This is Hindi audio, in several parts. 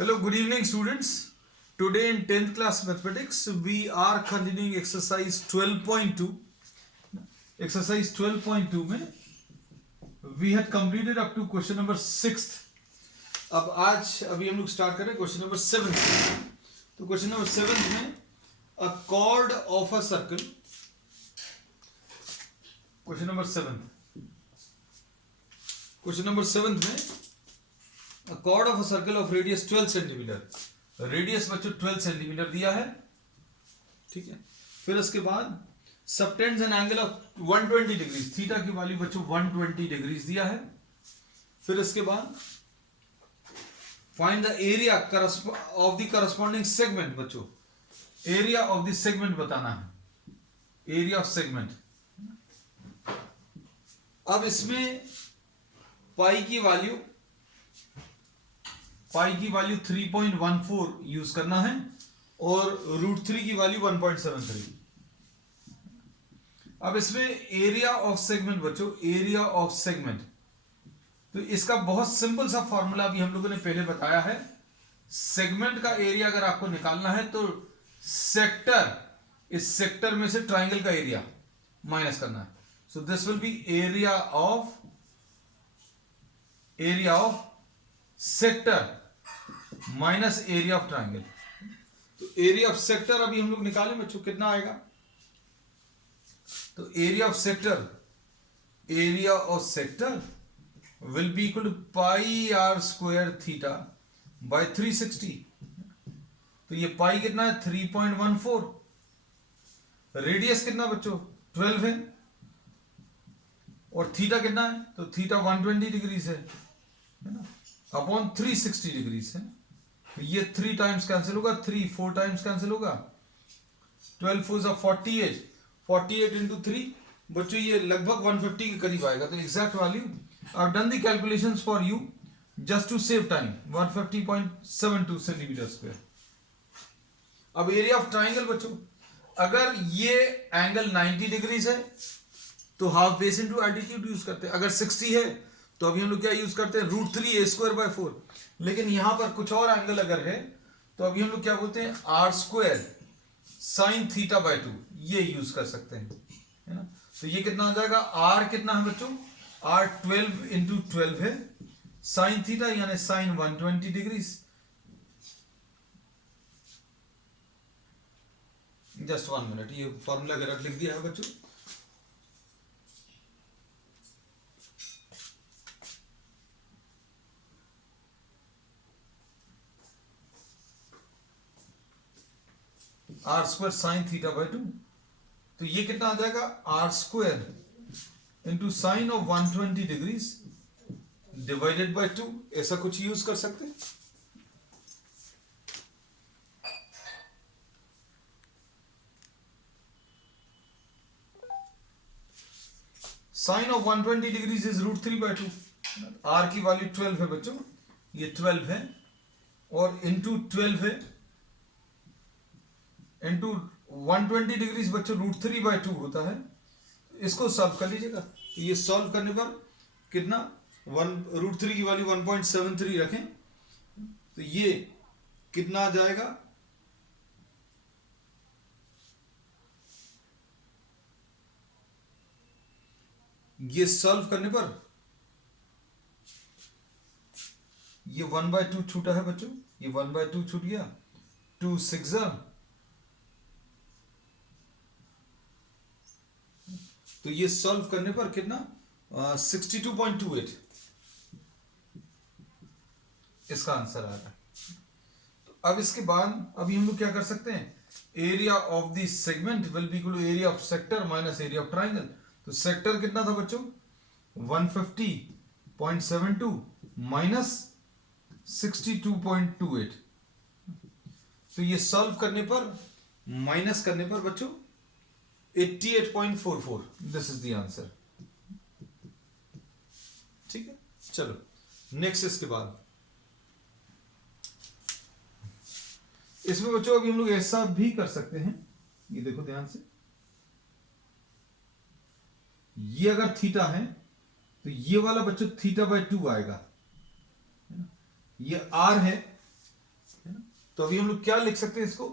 Hello, good evening, students. Today in 10th class mathematics, we are continuing exercise 12.2. Exercise 12.2 में we had completed up to question number 6th. अब आज अभी हम लोग स्टार्ट करें क्वेश्चन नंबर 7th. तो क्वेश्चन नंबर 7th में a chord of a circle. Question number 7th. Question number 7th में a chord of a circle of radius 12 centimetre. Radius बच्चों 12 सेंटीमीटर दिया है, ठीक है. फिर उसके बाद subtends an angle of 120 degree, theta की वैल्यू बच्चों 120 डिग्रीज दिया है. फिर इसके बाद find the area of the corresponding segment. बच्चों एरिया ऑफ द सेगमेंट बताना है, एरिया ऑफ सेगमेंट. अब इसमें पाई की वैल्यू 3.14 यूज करना है और √3 की वैल्यू 1.73. अब इसमें एरिया ऑफ सेगमेंट बच्चों, एरिया ऑफ सेगमेंट, तो इसका बहुत सिंपल सा फॉर्मूला भी हम लोगों ने पहले बताया है. सेगमेंट का एरिया अगर आपको निकालना है तो सेक्टर, इस सेक्टर में से ट्राइंगल का एरिया माइनस करना है. So this will be area of sector minus area of triangle. तो एरिया ऑफ सेक्टर अभी हम लोग निकालें बच्चों, कितना आएगा. तो area of sector will be equal to pi r square theta by 360. तो ये पाई कितना है 3.14. रेडियस कितना बच्चों 12 है और थीटा कितना है, तो थीटा 120 डिग्रीज है ना, अपॉन 360 डिग्रीज है. तो ये 3 टाइम्स कैंसिल होगा, 4 टाइम्स कैंसिल होगा, 12 4 48 इंटू 3 बच्चों ये लगभग 150 के करीब आएगा. तो exact value I have done the calculations for you just to save time, 150.72 centimetre square. अब एरिया ऑफ ट्राइंगल बच्चों, अगर ये एंगल 90 डिग्रीज है तो half base into altitude use करते हैं. अगर 60 है तो अभी हम लोग क्या यूज करते हैं, √3a²/4. लेकिन यहां पर कुछ और एंगल अगर है तो अभी हम लोग क्या बोलते हैं, r² sin θ/2, ये यूज कर सकते हैं, है ना. तो ये कितना आ जाएगा, r कितना है बच्चों, r 12 इंटू 12 है, sin थीटा यानी sin 120 डिग्रीज. जस्ट 1 मिनट, ये फॉर्मूला गलत लिख दिया है बच्चों. r² sin θ/2. तो ये कितना आ जाएगा, r² into sine of 120 degrees divided by 2. ऐसा कुछ यूज कर सकते हैं. Sine of 120 degrees is √3/2. r की वैल्यू 12 है बच्चों, ये 12 है और इंटू 12 है इंटू 120 डिग्रीज बच्चों √3/2 होता है. इसको सॉल्व कर लीजिएगा. ये सॉल्व करने पर कितना, √3 की वैल्यू 1.73 रखें तो ये कितना आ जाएगा, ये सॉल्व करने पर ये 1/2 छूटा है बच्चों, ये 1/2 छूट गया, 2 6 तो ये सॉल्व करने पर कितना 62.28 इसका आंसर आ रहा है. तो अब इसके बाद अभी हम लोग क्या कर सकते हैं, area of the segment will be equal to area of sector minus area of triangle. तो सेक्टर कितना था बच्चों 150.72 माइनस 62.28. तो ये सॉल्व करने पर, माइनस करने पर बच्चों 88.44. This is the answer. ठीक है, चलो नेक्स्ट. इसके बाद इसमें बच्चों अभी हम लोग ऐसा भी कर सकते हैं, ये देखो ध्यान से, ये अगर थीटा है तो ये वाला बच्चों θ/2 आएगा. ये r है तो अभी हम लोग क्या लिख सकते हैं इसको,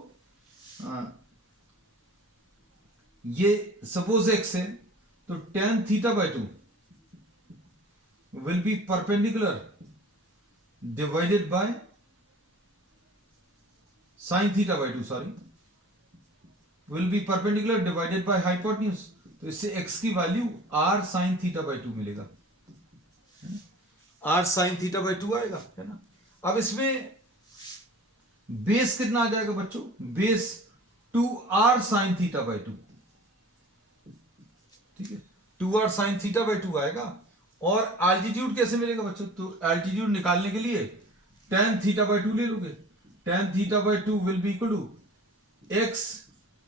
ये सपोज x है तो tan theta by 2 will B perpendicular divided bye sin theta by 2, sorry, will be perpendicular divided by hypotenuse. तो इससे x की value r sin theta by 2 मिलेगा, r sin थीटा बाय 2 आएगा, है ना। अब इसमें बेस कितना आ जाएगा बच्चों, base 2r sin theta by 2, ठीक है, 2r sin थीटा बाय 2 आएगा। और एल्टीट्यूड कैसे मिलेगा बच्चों, तो एल्टीट्यूड निकालने के लिए tan थीटा बाय 2 ले लोगे, tan theta by 2 will be equal to x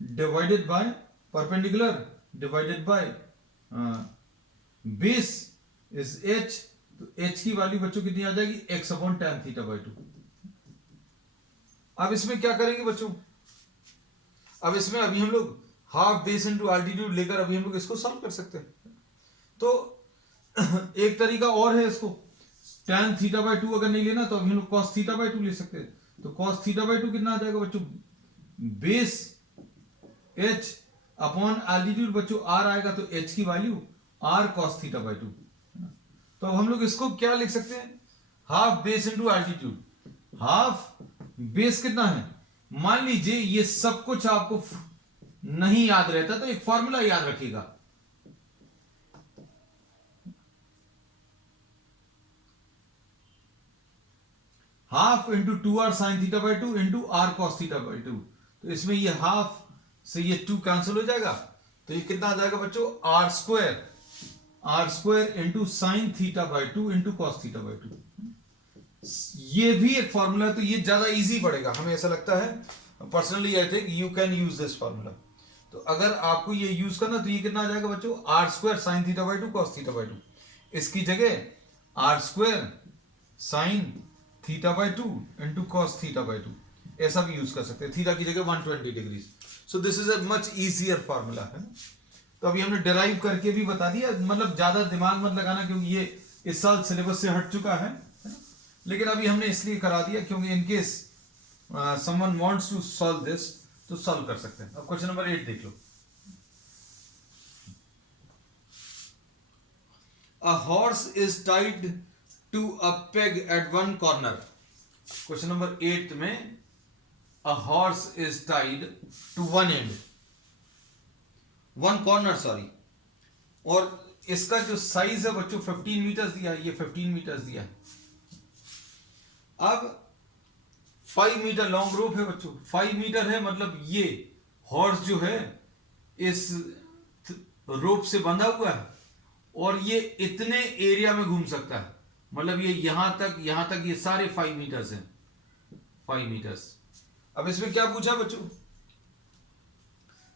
divided by perpendicular divided by base is h, तो h की वैल्यू बच्चों कितनी आ जाएगी, x upon tan theta by 2। अब इसमें क्या करेंगे बच्चों, अब इसमें अभी हम लोग हाफ बेस इनटू एल्टीट्यूड लेकर अभी हम लोग इसको सॉल्व कर सकते हैं। तो एक तरीका और है इसको, tan थीटा बाय 2 अगर नहीं लेना तो अभी हम लोग cos थीटा बाय 2 ले सकते हैं। तो cos थीटा बाय 2 कितना आ जाएगा बच्चों, बेस h अपॉन एल्टीट्यूड बच्चों r आएगा, तो h की value r cos theta by 2। तो अब हम लोग इसको क्या लिख सकते हैं, half base into altitude. Half base कितना है, मान लीजिए ये सब कुछ आपको नहीं याद रहता तो एक फॉर्मूला याद रखिएगा, half into 2r sine theta by 2 into r cos theta by 2। तो इसमें ये हाफ से ये 2 कैंसिल हो जाएगा, तो ये कितना आ जाएगा बच्चों, r square into sine theta by 2 into cos theta by 2। ये भी एक फॉर्मूला है, तो ये ज्यादा इजी पड़ेगा, हमें ऐसा लगता है, personally I think you can use this formula. तो अगर आपको ये यूज करना तो ये कितना आ जाएगा बच्चों, r square sine theta by 2 cos theta by 2, इसकी जगह r square sine theta by 2 into cos theta by 2, ऐसा भी यूज कर सकते हैं, थीटा की जगह 120 degree. So this is a much easier formula, है। तो अभी हमने डिराइव करके भी बता दिया, मतलब ज्यादा दिमाग मत लगाना क्योंकि ये इस साल सिलेबस से हट चुका है, लेकिन अभी हमने इसलिए करा दिया क्योंकि in case someone wants to solve this तो सॉल्व कर सकते हैं। अब क्वेश्चन नंबर 8 देख लो, a horse is tied to a peg at one corner. Question number 8 में a horse is tied to one end, one corner sorry, और इसका जो साइज है बच्चों 15 मीटर दिया है, ये 15 मीटर दिया है। अब 5 मीटर लॉन्ग रोप है बच्चों, 5 मीटर है, मतलब ये हॉर्स जो है इस रोप से बंधा हुआ है और ये इतने एरिया में घूम सकता है, मतलब ये यहां तक ये सारे 5 मीटर्स हैं, 5 मीटर्स। अब इसमें क्या पूछा बच्चों,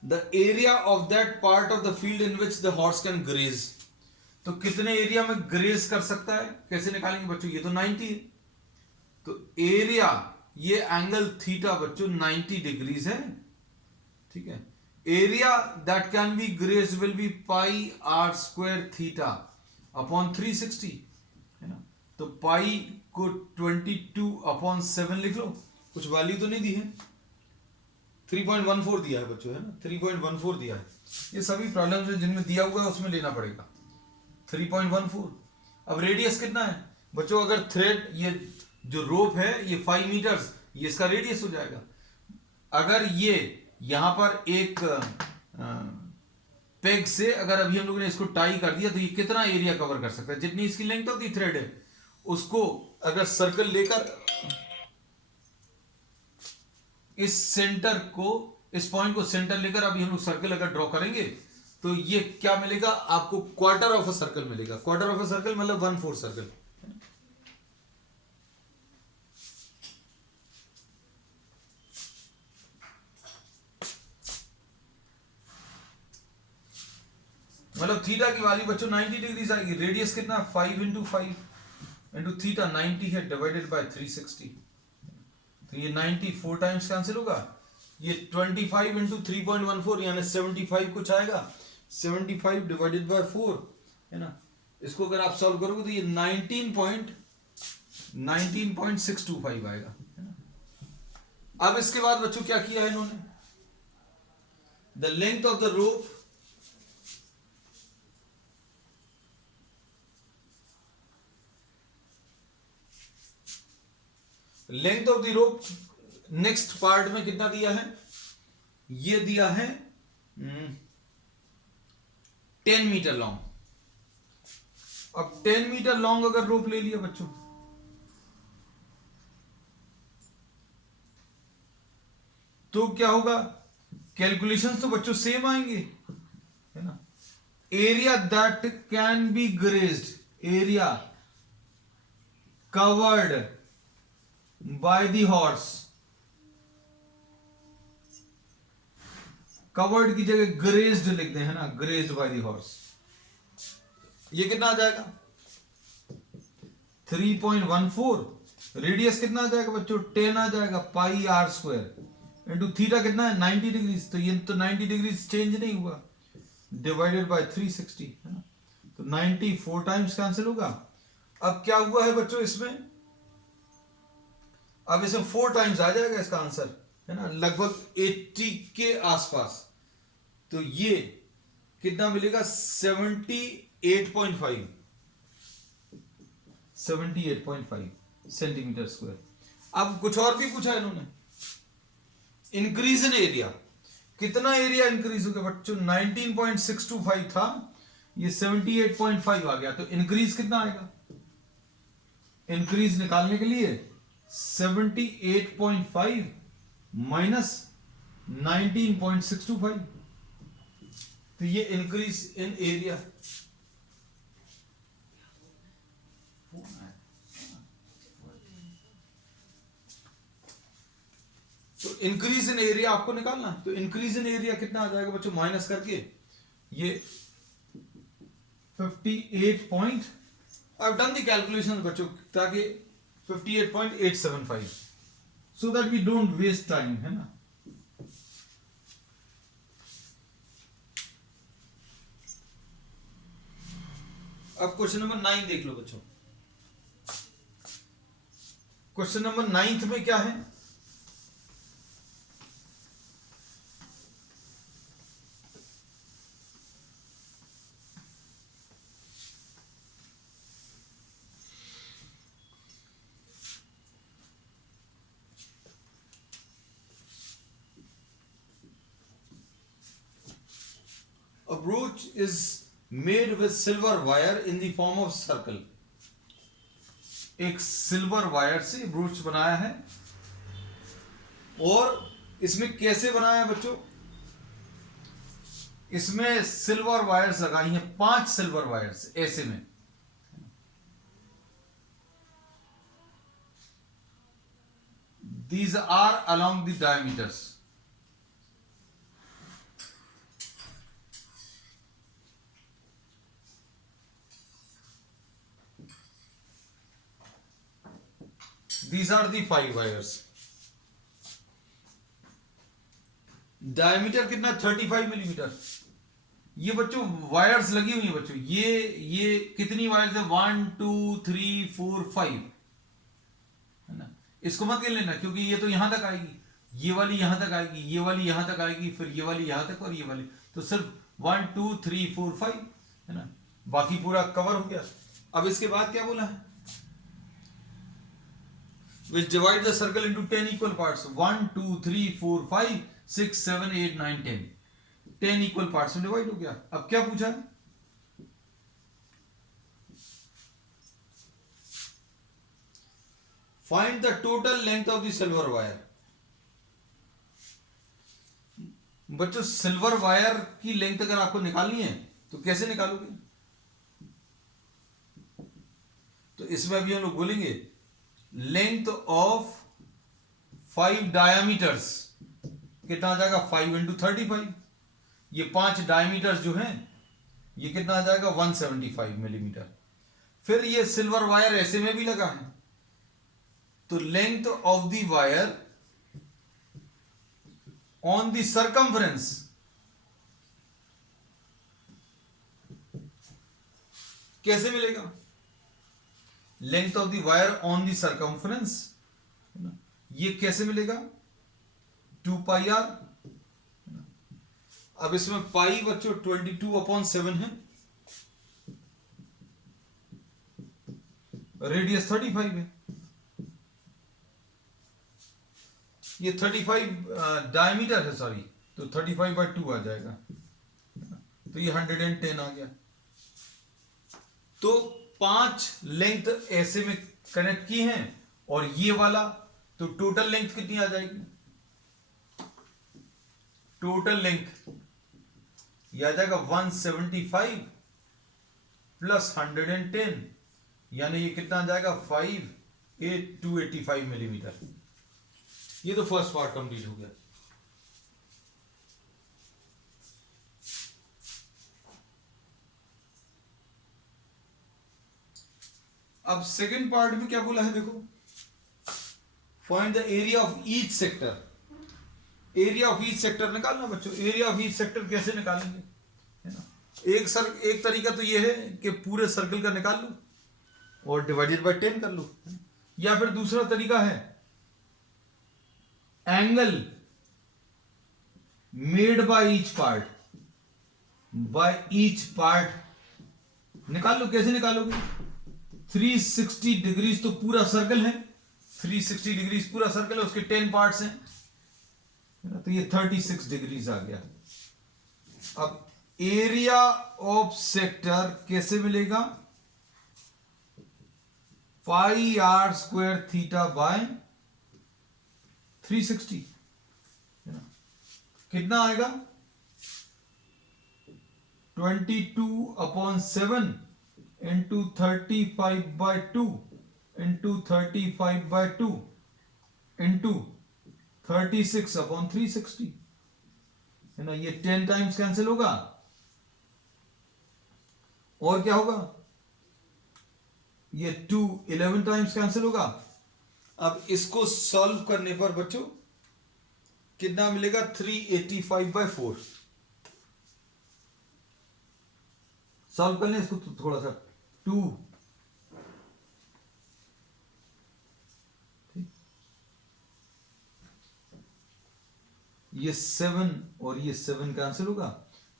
the area of that part of the field in which the horse can graze. तो कितने एरिया में ग्रेज कर सकता है, कैसे निकालेंगे बच्चों, ये तो 90 है, तो एरिया, ये एंगल थीटा बच्चों 90 डिग्रीज है, ठीक है। Area that can be graze will be pi r square theta upon 360, है ना। तो पाई को 22 अपॉन 7 लिख लो, कुछ वैल्यू तो नहीं दी है, 3.14 दिया है बच्चों, है ना, 3.14 दिया है। ये सभी प्रॉब्लम्स हैं जिनमें दिया हुआ है उसमें लेना पड़ेगा 3.14। अब रेडियस कितना है बच्चों, अगर थ्रेड, ये जो रोप है ये 5 मीटर्स, ये इसका रेडियस हो जाएगा। अगर ये यहां पर एक पेग से अगर अभी हम लोगों ने इसको टाई कर दिया तो ये कितना एरिया कवर कर सकता है, जितनी इसकी लेंथ होती थ्रेड है उसको अगर सर्कल लेकर इस सेंटर को, इस पॉइंट को सेंटर लेकर अभी हम लोग सर्कल अगर ड्रॉ करेंगे तो ये क्या मिलेगा आपको, क्वार्टर ऑफ अ सर्कल मिलेगा। क्वार्टर ऑफ अ सर्कल मतलब 1/4 सर्कल। मतलब थीटा की वैल्यू बच्चों 90 डिग्री आएगी। रेडियस कितना, 5 इंटू 5 इंटू थीटा 90 है डिवाइडेड बाय 360, तो ये 90 4 टाइम्स कैंसिल होगा, ये 25 इंटू 3.14 यानी 75 कुछ आएगा, 75 डिवाइडेड बाय 4, है ना। इसको अगर आप सॉल्व करोगे तो ये 19.625 आएगा, है ना। अब इसके बाद बच्चों क्या किया है इन्होंने, the length of the rope length of the rope next part में कितना दिया है, ये दिया है 10 मीटर लॉन्ग। अब 10 मीटर लॉन्ग अगर रोप ले लिया बच्चों, तो क्या होगा, कैलकुलेशंस तो बच्चों सेम आएंगे, है ना। Area that can B grazed, area covered by the horse, covered की जगह ग्रेज्ड लिख दें, है ना, ग्रेज्ड बाय द हॉर्स। ये कितना आ जाएगा 3.14, रेडियस कितना आ जाएगा बच्चों 10 आ जाएगा, पाई आर स्क्वायर इंटू थीटा कितना है 90 डिग्री, तो ये तो 90 डिग्री चेंज नहीं हुआ, डिवाइडेड बाय 360, है ना, तो 90 4 टाइम्स कैंसिल होगा। अब क्या हुआ है बच्चों इसमें, अब इसमें 4 टाइम्स आ जाएगा इसका आंसर, है ना, लगभग 80 के आसपास। तो ये कितना मिलेगा 78.5 सेंटीमीटर स्क्वायर। अब कुछ और भी पूछा इन्होंने, इंक्रीज इन एरिया, कितना एरिया इंक्रीज हो गया बच्चों, 19.625 था, ये 78.5 आ गया, तो इंक्रीज कितना आएगा, इंक्रीज निकालने के लिए 78.5 माइनस 19.625, तो ये इंक्रीज इन एरिया। तो इंक्रीज इन एरिया आपको निकालना, तो इंक्रीज इन एरिया कितना आ जाएगा बच्चों, माइनस करके ये 58 point, I've done the calculations बच्चों ताकि 58.875, so that we don't waste time, है ना। अब क्वेश्चन नंबर 9 देख लो बच्चों, क्वेश्चन नंबर 9 में क्या है, a brooch is made with silver wire in the form of circle, एक सिल्वर वायर से ब्रूच बनाया है, और इसमें कैसे बनाया है बच्चों, इसमें सिल्वर वायर्स लगाई हैं, 5 सिल्वर वायर्स ऐसे में, these are along the diameters, these are the 5 wires, diameter कितना 35 मिलीमीटर। ये बच्चों वायर्स लगी हुई है बच्चों, ये कितनी वायर्स है 1 2 3 4 5, है ना, इसको मत गिन लेना क्योंकि ये तो यहां तक आएगी, ये वाली यहां तक आएगी, ये वाली यहां तक आएगी, फिर ये वाली यहां तक, और ये वाली, तो सिर्फ 1 2 3 4 5, है ना, बाकी पूरा कवर हो गया। अब इसके बाद क्या बोला है, which divide the circle into 10 equal parts, 1 2 3 4 5 6 7 8 9 10, 10 equal parts में डिवाइड हो गया। अब क्या पूछा है, find the total length of the silver wire. बच्चों सिल्वर वायर की लेंथ अगर आपको निकालनी है तो कैसे निकालोगे, तो इसमें अभी हम लोग बोलेंगे लेंथ ऑफ 5 डायमीटर्स कितना आ जाएगा 5 इंटू 35, ये 5 डायमीटर्स जो हैं ये कितना आ जाएगा 175 मिलीमीटर। फिर ये सिल्वर वायर ऐसे में भी लगा है, तो length of the wire on the circumference कैसे मिलेगा, length of the wire on the circumference ये कैसे मिलेगा, 2 पाई आर। अब इसमें पाई बच्चों 22/7 है, रेडियस 35 है, ये 35 डायमीटर है, सॉरी, तो 35/2 आ जाएगा, तो ये 110 आ गया। तो 5 लेंथ ऐसे में कनेक्ट की हैं, और ये वाला, तो टोटल लेंथ कितनी आ जाएगी? टोटल लेंथ ये आ जाएगा 175 प्लस 110, यानी ये कितना आ जाएगा 285 मिलीमीटर। ये तो फर्स्ट पार्ट कंप्लीट हो गया। अब सेकंड पार्ट में क्या बोला है, देखो, find the area of each sector. Area of each sector निकालना बच्चों। एरिया ऑफ ईच सेक्टर कैसे निकालेंगे, है ना? एक तरीका तो ये है कि पूरे सर्कल का निकाल लो और डिवाइडेड बाय 10 कर लो, या फिर दूसरा तरीका है angle made by each part निकाल लो। कैसे निकालोगे? 360 डिग्रीज तो पूरा सर्कल है, 360 डिग्रीज पूरा सर्कल है, उसके 10 पार्ट्स हैं, तो ये 36 डिग्रीज आ गया। अब एरिया ऑफ सेक्टर कैसे मिलेगा? Pi r square theta by 360, है ना? कितना आएगा? 22/7 इंटू 35/2 इंटू 35/2 इंटू 36/360, है ना? ये 10 टाइम्स कैंसिल होगा, और क्या होगा? ये 2 11 टाइम्स कैंसिल होगा। अब इसको सॉल्व करने पर बच्चों कितना मिलेगा? 385/4। सॉल्व कर लें इसको तो थोड़ा सा, 2 ये 7 और ये 7 कैंसिल होगा,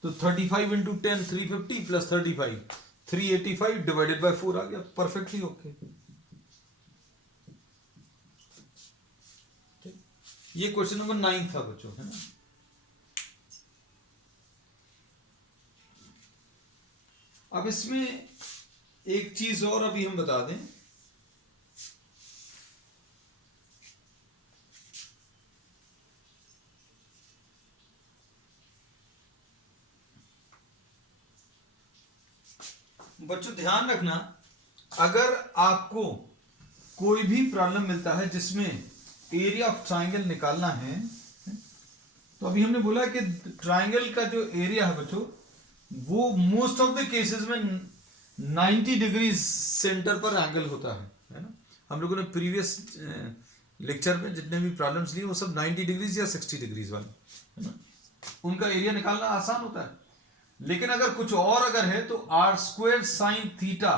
तो 35 इंटू 10 350 प्लस 35 385 डिवाइडेड बाय 4 आ गया। Perfectly okay. ये क्वेश्चन नंबर 9 था बच्चों, है ना? अब इसमें एक चीज और अभी हम बता दें, बच्चों ध्यान रखना, अगर आपको कोई भी प्रॉब्लम मिलता है जिसमें एरिया ऑफ ट्राइंगल निकालना है, तो अभी हमने बोला कि ट्राइंगल का जो एरिया है बच्चों, वो मोस्ट ऑफ द केसेस में 90 डिग्री सेंटर पर एंगल होता है ना? हम लोगों ने प्रीवियस लेक्चर में जितने भी प्रॉब्लम्स लिए वो सब 90 डिग्रीज या 60 डिग्रीज वाले, है ना? उनका एरिया निकालना आसान होता है। लेकिन अगर कुछ और अगर है तो r square sine theta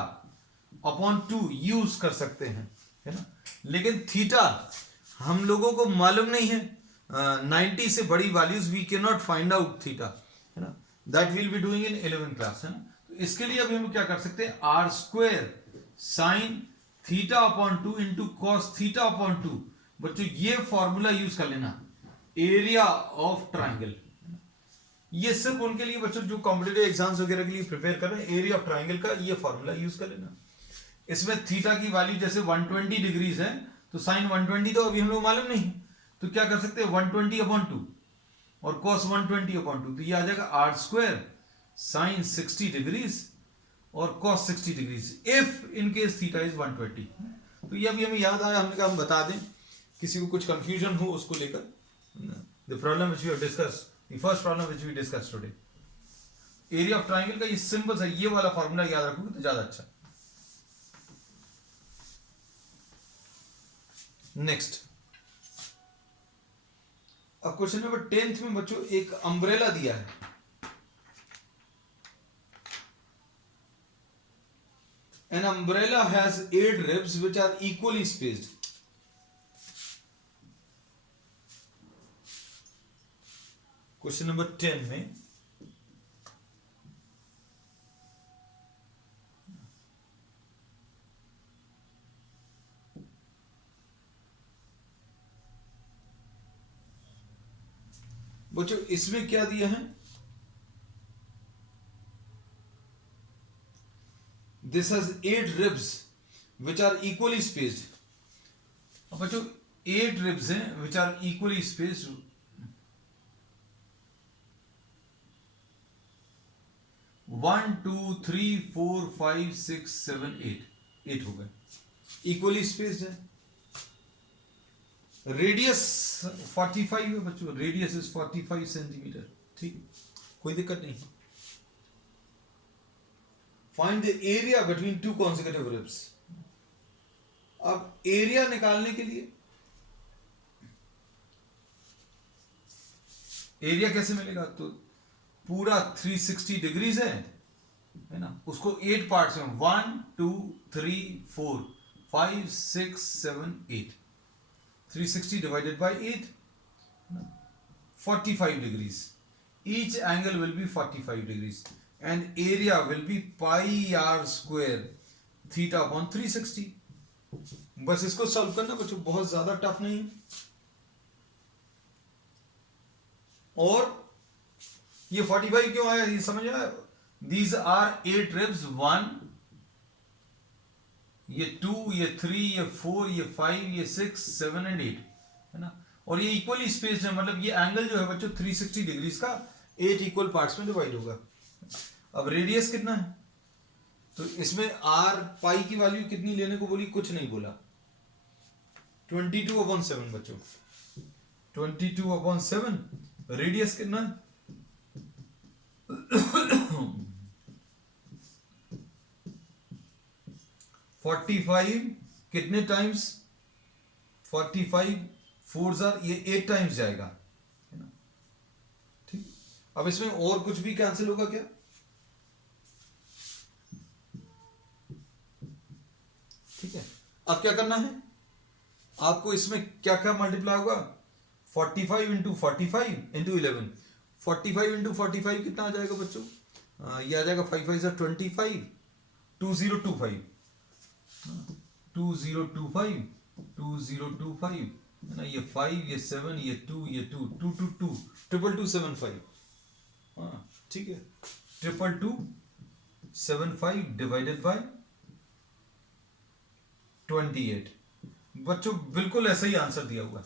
upon 2 use कर सकते हैं, है ना? लेकिन थीटा हम लोगों को मालूम नहीं है, 90 से बड़ी वैल्यूज वी कैन नॉट फाइंड आउट थीटा, है ना? That will be doing in 11th class, है ना? तो इसके लिए अभी हम क्या कर सकते हैं? R square sine theta upon 2 into cos theta upon 2। बच्चों ये फॉर्मूला यूज कर लेना, एरिया ऑफ ट्राइंगल। ये सिर्फ उनके लिए बच्चों जो कॉम्पिटिटिव एग्जाम्स वगैरह के लिए प्रिपेयर कर रहे हैं, एरिया ऑफ ट्राइंगल का ये फॉर्मूला यूज कर लेना। इसमें थीटा की वैल्यू जैसे 120 डिग्रीज है, तो साइन 120 तो अभी हम लोग मालूम नहीं, तो क्या कर सकते हैं? 120/2 और cos 120/2, तो ये आ जाएगा आर स्क्वायर साइन 60 डिग्रीज और cos 60 degrees if in case theta is 120। तो ये अभी हमें याद आया, हमने कहा हम बता दें, किसी को कुछ कंफ्यूजन हो उसको लेकर। The problem which we have discussed, the first problem which we discussed today, area of triangle का ये सिंपल है, ये वाला फॉर्मूला याद रखोगे तो ज्यादा अच्छा। नेक्स्ट, अब क्वेश्चन नंबर 10th में बच्चों एक अम्ब्रेला दिया है। An umbrella has 8 ribs which are equally spaced. Question number 10 में बच्चों इसमें क्या दिया है, this has 8 ribs which are equally spaced. अब बच्चों 8 ribs हैं which are equally spaced. 1 2 3 4 5 6 7 8 8 हो गए, इक्वली स्पेस्ड है. रेडियस 45 है बच्चों, रेडियस इज 45 सेंटीमीटर. ठीक, कोई दिक्कत नहीं. Find the area between two consecutive ribs. अब एरिया निकालने के लिए एरिया कैसे मिलेगा, तो पूरा 360 डिग्रीज है ना, उसको 8 पार्ट्स में 1 2 3 4 5 6 7 8, 360 divided by 8, 45 degrees. Each angle will be 45 degrees and area will be pi r square theta upon 360. बस इसको सॉल्व करना बच्चों, बहुत ज्यादा टफ नहीं. और ये 45 क्यों आया, ये समझ आया. दीज आर 8 रिब्स, 1 ये 2 ये 3 ये 4 ये 5 ये 6 7 एंड 8 है ना. और ये इक्वली स्पेस्ड है, मतलब ये एंगल जो है बच्चों 360 डिग्रीज का 8 इक्वल पार्ट्स में डिवाइड होगा. अब रेडियस कितना है, तो इसमें आर पाई की वैल्यू कितनी लेने को बोली, कुछ नहीं बोला. 22/7 बच्चों, 22/7. रेडियस कितना है 45 कितने टाइम्स, 45 4 जार, ये 8 टाइम्स जाएगा है ना. ठीक, अब इसमें और कुछ भी कैंसिल होगा क्या, ठीक है. अब क्या करना है आपको, इसमें क्या क्या मल्टीप्लाई होगा, 45 इंटू 45 इंटू 11, 45 इंटू 45 कितना आ जाएगा बच्चों, ये आ जाएगा 5 5 25, 2025 2025 2025 है ना. ये 5 ये 7 ये 2 ये 2 2 2 2 2275. हाँ ठीक है, 2275 डिवाइडेड बाय 28. बच्चों बिल्कुल ऐसा ही आंसर दिया हुआ है.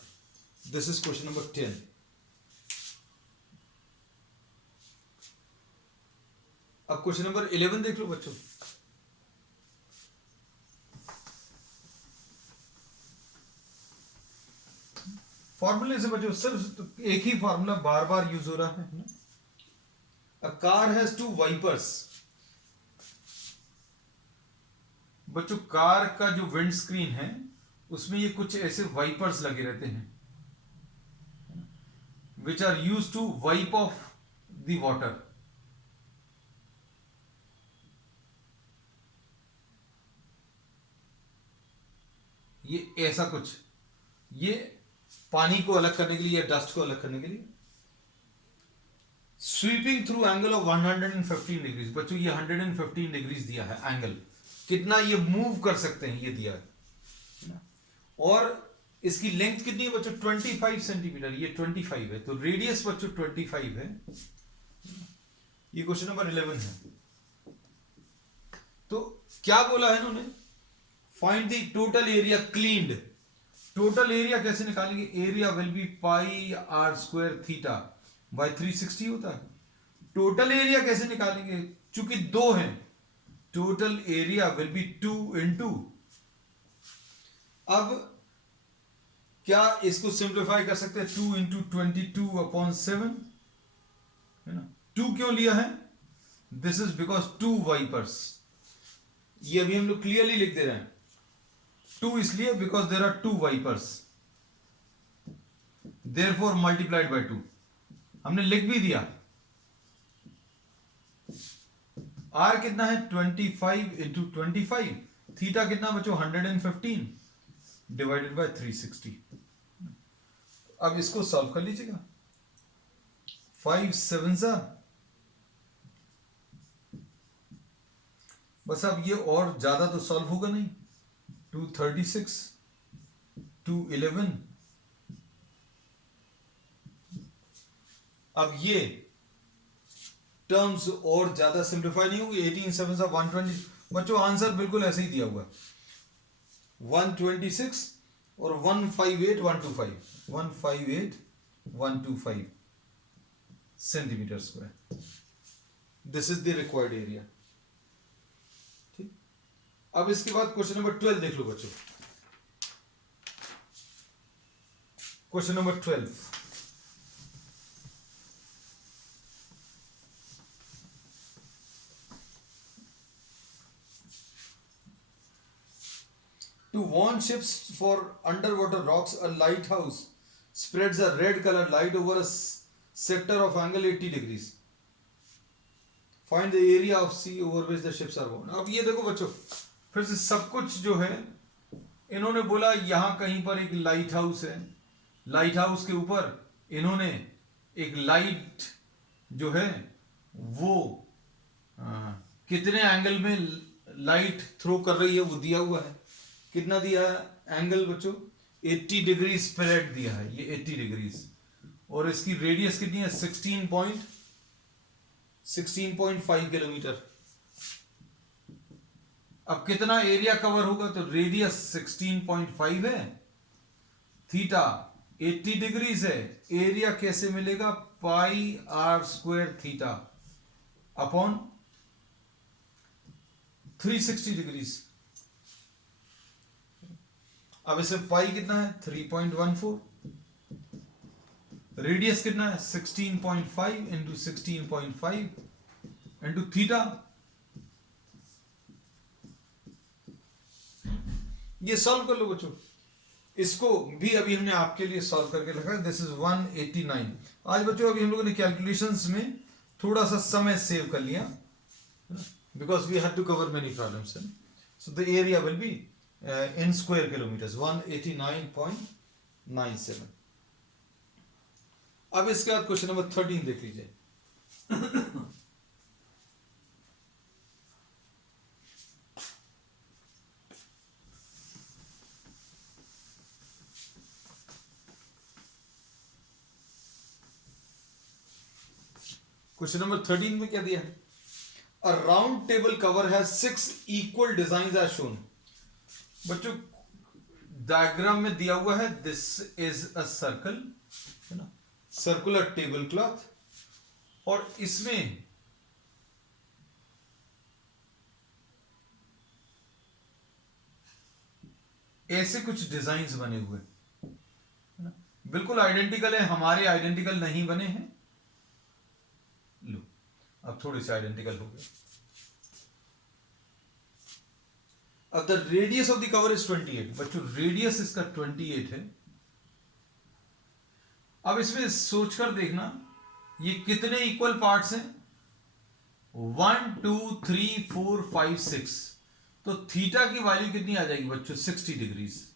This is question number 10. अब क्वेश्चन नंबर 11 देख लो बच्चों. फॉर्मूले से बच्चों सिर्फ एक ही फॉर्मूला बार बार यूज हो रहा है ना. A car has 2 wipers. बच्चों कार का जो विंड स्क्रीन है उसमें ये कुछ ऐसे वाइपर्स लगे रहते हैं which are use to wipe off the water. ये ऐसा कुछ, ये पानी को अलग करने के लिए या डस्ट को अलग करने के लिए. Sweeping through angle of 115 degrees. बच्चों ये 115 डिग्रीज दिया है एंगल, कितना ये मूव कर सकते हैं ये दिया है. और इसकी लेंथ कितनी है बच्चों, 25 सेंटीमीटर. ये 25 है, तो रेडियस बच्चों 25 है. ये क्वेश्चन नंबर 11 है. तो क्या बोला है इन्होंने, find the total area cleaned. Total area कैसे निकालेंगे, area will be pi r square theta by 360 होता है. टोटल एरिया कैसे निकालेंगे, चूंकि 2 हैं, total area will B 2 into. अब क्या इसको सिंप्लीफाई कर सकते हैं, 2 इंटू 22/7 है ना. 2 क्यों लिया है, दिस इज बिकॉज 2 वाइपर्स. ये अभी हम लोग क्लियरली लिख दे रहे हैं. 2 इसलिए because there are 2 wipers, therefore multiplied by 2. हमने लिख भी दिया. आर कितना है 25 इंटू 25, थीटा कितना बच्चों 115 डिवाइडेड बाय 360. अब इसको सॉल्व कर लीजिएगा. 5 7 सा, बस अब ये और ज्यादा तो सॉल्व होगा नहीं। 236 211, अब ये टर्म्स और ज्यादा सिंप्लीफाई नहीं होगी। 18 7 सा 120, बच्चों आंसर बिल्कुल ऐसे ही दिया हुआ, 126 और 158 125 centimetre square. This is the required area. ठीक, अब इसके बाद क्वेश्चन नंबर 12 देख लो बच्चों। Question number 12, to warn ships for underwater rocks, a lighthouse spreads a red colored light over a sector of angle 80 degrees. Find the area of sea over which the ships are bound. अब ये देखो बच्चों, फिर से सब कुछ जो है इन्होंने बोला यहां कहीं पर एक लाइट हाउस है, लाइट हाउस के ऊपर इन्होंने एक लाइट जो है वो कितने एंगल में लाइट थ्रो कर रही है वो दिया हुआ है। कितना दिया है एंगल बच्चों? 80 डिग्री स्प्रेड दिया है, ये 80 डिग्रीज, और इसकी रेडियस कितनी है? 16.5 किलोमीटर। अब कितना एरिया कवर होगा? तो रेडियस 16.5 है, थीटा 80 डिग्रीज है, एरिया कैसे मिलेगा? Pi r square theta upon 360 degrees. अब इसमें पाई कितना है? 3.14, रेडियस कितना है? 16.5 इंटू 16.5 इंटू थीटा। ये सॉल्व कर लो बच्चों, इसको भी अभी हमने आपके लिए सॉल्व करके रखा है। This is 189। आज बच्चों अभी हम लोगों ने कैलकुलेशंस में थोड़ा सा समय सेव कर लिया, because we had to cover many problems. So the area will be in square kilometers 189.97। अब इसके बाद क्वेश्चन नंबर 13 देख लीजिए। क्वेश्चन नंबर 13 में क्या दिया है? A round table cover has 6 equal design as shown. बच्चों डायग्राम में दिया हुआ है, दिस इज अ सर्कल, है ना, सर्कुलर टेबल क्लॉथ, और इसमें ऐसे कुछ डिजाइन्स बने हुए, है ना, बिल्कुल आइडेंटिकल है, हमारे आइडेंटिकल नहीं बने हैं। लो अब थोड़े से आइडेंटिकल हो गए। अब the radius of the cover is 28। बच्चों रेडियस इसका 28 है। अब इसमें सोचकर देखना ये कितने इक्वल पार्ट्स हैं? 1 2 3 4 5 6। तो थीटा की वैल्यू कितनी आ जाएगी बच्चों? 60 degrees.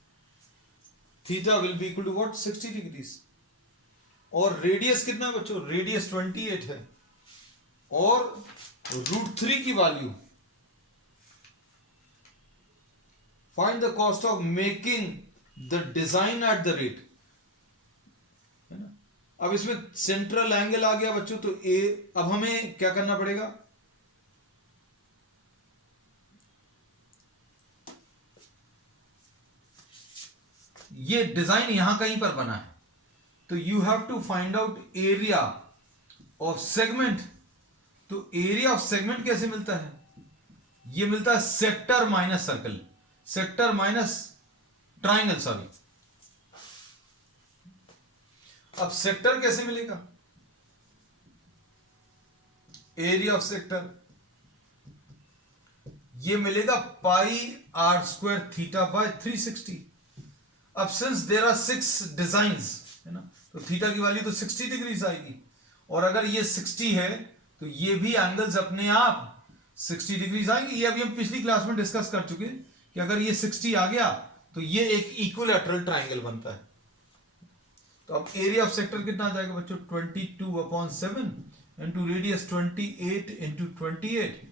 Theta will be equal to what? 60 degrees. और रेडियस कितना बच्चों? रेडियस 28 है, और √3 की value, find the cost of making the design at the rate, है ना। अब इसमें सेंट्रल एंगल आ गया बच्चों, तो ए, अब हमें क्या करना पड़ेगा? ये डिजाइन यहां कहीं पर बना है, तो you have to find out area of segment. तो एरिया ऑफ सेगमेंट कैसे मिलता है? ये मिलता है sector minus circle, sector minus triangle, sorry. अब सेक्टर कैसे मिलेगा? एरिया ऑफ सेक्टर ये मिलेगा pi r square theta by 360। अब सिंस देयर आर 6 डिजाइन्स, है ना, तो थीटा की वैल्यू तो 60 डिग्रीज आएगी, और अगर ये 60 है तो ये भी एंगल्स अपने आप 60 डिग्रीज आएंगे। ये अभी हम पिछली क्लास में डिस्कस कर चुके कि अगर ये 60 आ गया तो ये एक इक्विलैटरल ट्राइंगल बनता है। तो अब एरिया ऑफ सेक्टर कितना आ जाएगा बच्चों 22/7 into radius 28 into 28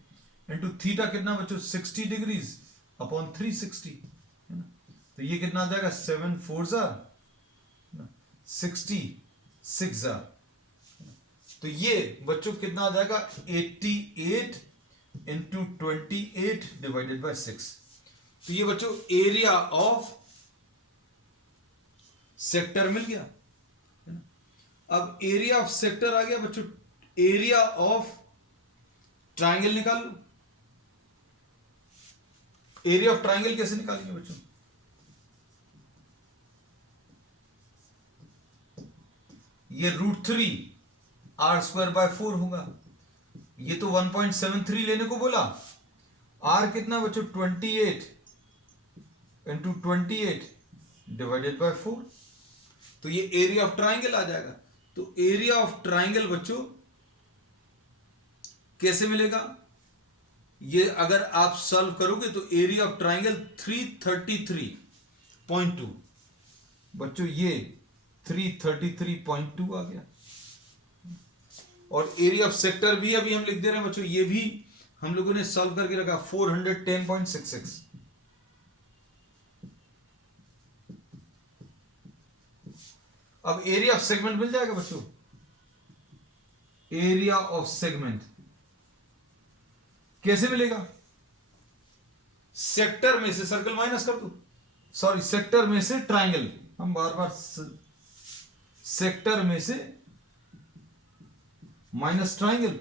into theta कितना बच्चों 60 डिग्रीज अपॉन 360 है ना। तो ये कितना आ जाएगा 7 4 60 6 तो ये बच्चों कितना आ जाएगा 88 इंटू 28 डिवाइडेड बाय 6। तो ये बच्चों एरिया ऑफ सेक्टर मिल गया है ना। अब एरिया ऑफ सेक्टर आ गया बच्चों, एरिया ऑफ ट्राइंगल निकाल लो। एरिया ऑफ ट्राइंगल कैसे निकालेंगे बच्चों, ये √3 r²/4 होगा। ये तो 1.73 लेने को बोला, r कितना बच्चों 28 इंटू 28 डिवाइडेड बाय 4। तो ये एरिया ऑफ ट्राइंगल आ जाएगा। तो एरिया ऑफ ट्राइंगल बच्चों कैसे मिलेगा, ये अगर आप सॉल्व करोगे तो एरिया ऑफ ट्राइंगल 333.2 बच्चों, ये 333.2 आ गया। और एरिया ऑफ सेक्टर भी अभी हम लिख दे रहे हैं बच्चों, ये भी हम लोगों ने सॉल्व करके रखा 410.66। अब एरिया ऑफ सेगमेंट मिल जाएगा बच्चों, एरिया ऑफ सेगमेंट कैसे मिलेगा, सेक्टर में से सर्कल माइनस कर दो, सॉरी सेक्टर में से ट्राइंगल, हम बार बार सेक्टर में से माइनस ट्राइंगल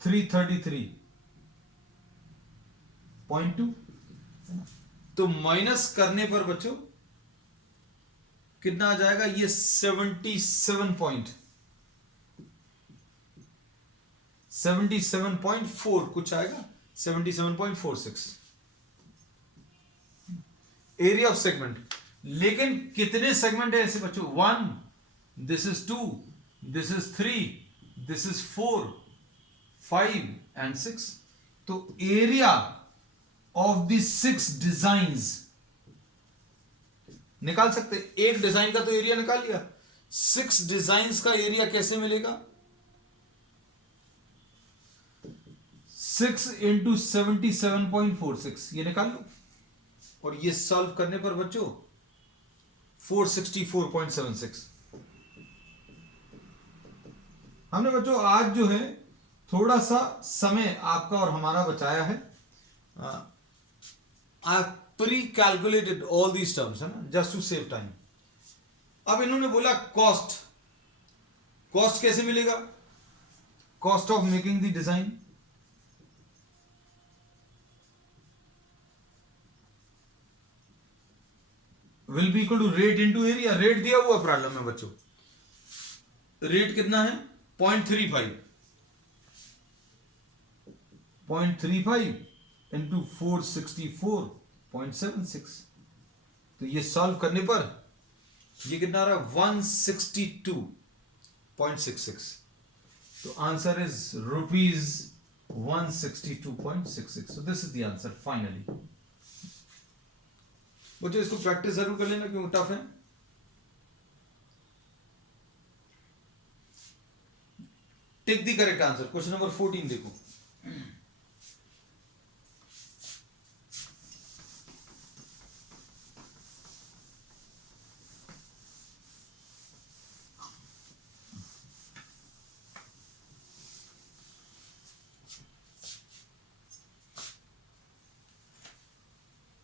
333.2। तो माइनस करने पर बच्चों कितना आ जाएगा, ये 77.4 कुछ आएगा, 77.46 एरिया ऑफ सेगमेंट। लेकिन कितने सेगमेंट है ऐसे बच्चों, 1, this is 2, this is 3, this is 4, 5 and 6। तो एरिया ऑफ द 6 डिजाइंस निकाल सकते, एक डिजाइन का तो एरिया निकाल लिया, 6 डिजाइंस का एरिया कैसे मिलेगा, 6 इंटू 77.46 ये निकाल लो। और ये सॉल्व करने पर बच्चों 464.76। हमने बच्चों आज जो है थोड़ा सा समय आपका और हमारा बचाया है। आई pre calculated all these terms है ना, जस्ट टू सेव टाइम। अब इन्होंने बोला कॉस्ट, कॉस्ट कैसे मिलेगा, cost of making the design will be equal to rate into area. Rate दिया हुआ प्रॉब्लम में बच्चों, रेट कितना है 0.35 इंटू 464.76। तो ये सॉल्व करने पर ये कितना आ रहा है 162.66। तो answer is ₹162.66। So this is the answer finally. बच्चों इसको प्रैक्टिस जरूर कर लेना क्योंकि टफ है। Take the correct answer, question number 14 देखो।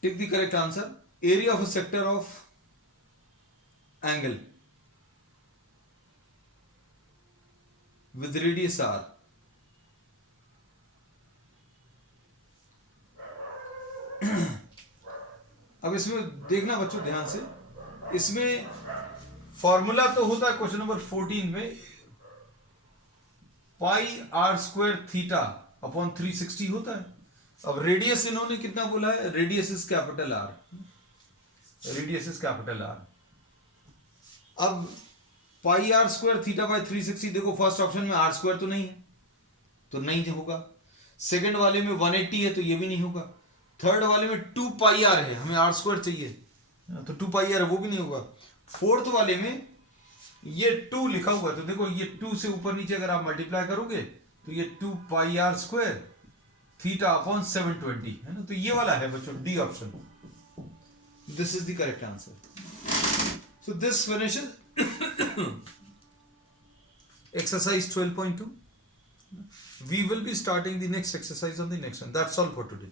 Take the correct answer. Area of a sector of angle with radius r. अब इसमें देखना बच्चों ध्यान से, इसमें फॉर्मूला तो होता है क्वेश्चन नंबर 14 में πr² थीटा अपॉन 360 होता है। अब रेडियस इन्होंने कितना बोला है, radius is capital R, radius is capital R. अब πr² थीटा बाय 360, देखो फर्स्ट ऑप्शन में r² तो नहीं है, तो नहीं होगा। सेकंड वाले में 180 है तो ये भी नहीं होगा। थर्ड वाले में 2πr है, हमें r² चाहिए तो 2πr है, वो भी नहीं होगा। फोर्थ वाले में ये 2 लिखा हुआ है, तो देखो ये 2 से ऊपर नीचे अगर आप मल्टीप्लाई करोगे तो ये 2 पाई आर स्क्वायर थीटा अपॉन 720 है ना, तो ये वाला है बच्चों D option. This is the correct answer. So this finishes exercise 12.2. We will be starting the next exercise on the next one. That's all for today.